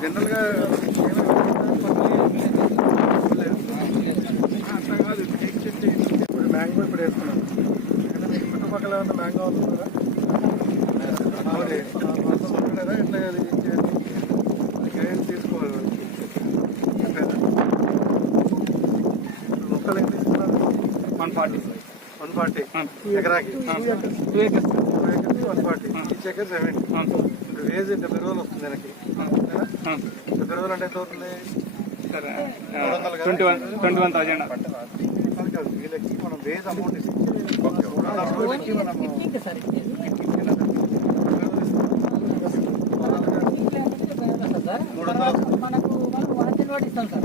జనరల్గా అట్లా కాదు. ఇప్పుడు మ్యాంగో ఇప్పుడు వేస్తున్నాం ఎందుకంటే చుట్టుపక్కల ఉన్న మ్యాంగో అవుతుందా వర్షం ఫార్టీ. One forty. ఎకరాకి. Two acres one forty. ఈ చక్కెర సెవెంటీ. ఇప్పుడు వేజ్ డెబ్బై రోజులు వస్తుంది? డెబ్బై రోజులు అంటే ఎంత అవుతుంది? సరే. Twenty one twenty one thousand. అది కాదు. వీళ్ళకి మనం వేజ్ అమౌంట్ మూడు వందల రోజులకి మనము మూడు వందల. మనకు వాళ్ళు వాంఛన్ వాడు ఇస్తాం sir.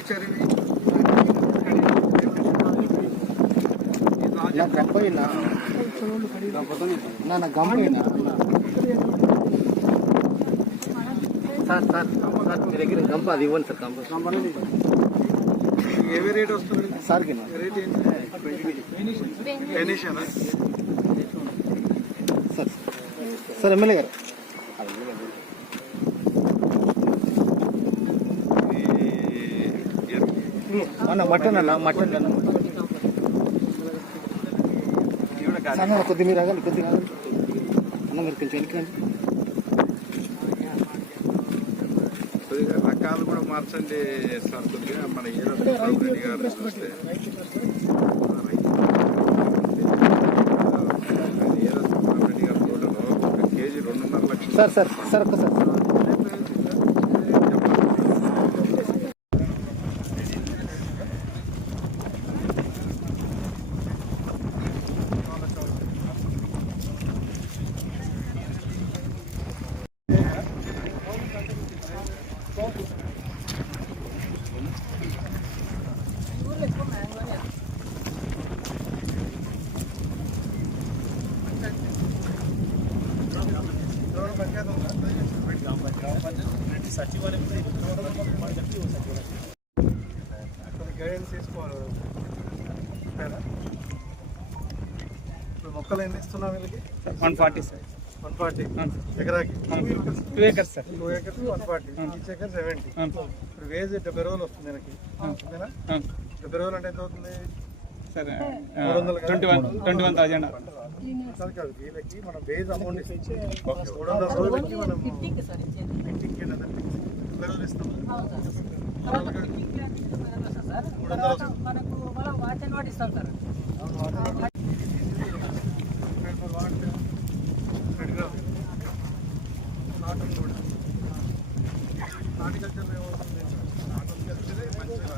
తెప్పించారు ఇవి ఈ రాజు సార్ సార్ సార్ మీ దగ్గర గంప అది ఇవ్వండి సార్ గంప ఏవే రేట్ వస్తుంది సార్ రేట్ ఏంటి వెనీషియనా సార్ సార్ ఎమ్మెల్యే గారు అన్న మటన్ అన్న మటన్ అన్న. అన్న కొద్ది మీరు ఆగండి కొద్దిగా ఆగండి. అన్న మీరు కొంచెం వెనకండి కొద్దిగా రకాలు కూడా మార్చండి సార్ కొద్దిగా మన ఏదో రెడ్డి గారు చూస్తే ఏదో రెడ్డి గారి తోటలో ఒక సార్ సార్ సార్ ఒక్కసారి గైడెన్స్ తీసుకోవాలి? ఇప్పుడు మొక్కలు ఎన్ని ఇస్తున్నాం వీళ్ళకి one forty sir one forty ఎకరాకి two acres sir two acres one forty each acre seventy ఇప్పుడు వేజ్ డెబ్బై రోజులు వస్తుంది అంతేనా డెబ్బై రోజులు అంటే ఎంత అవుతుంది సరే twenty one twenty one thousand అసలు కాదు వీళ్ళకి మనం వేజ్ అమౌంట్ ఇస్తాం మూడు వందల రోజులకి మనం ఇంటికి మనకు మనం వాంఛన్ వాడు ఇస్తాం సార్ హార్టికల్చర్ హార్టికల్చరే మంచిగా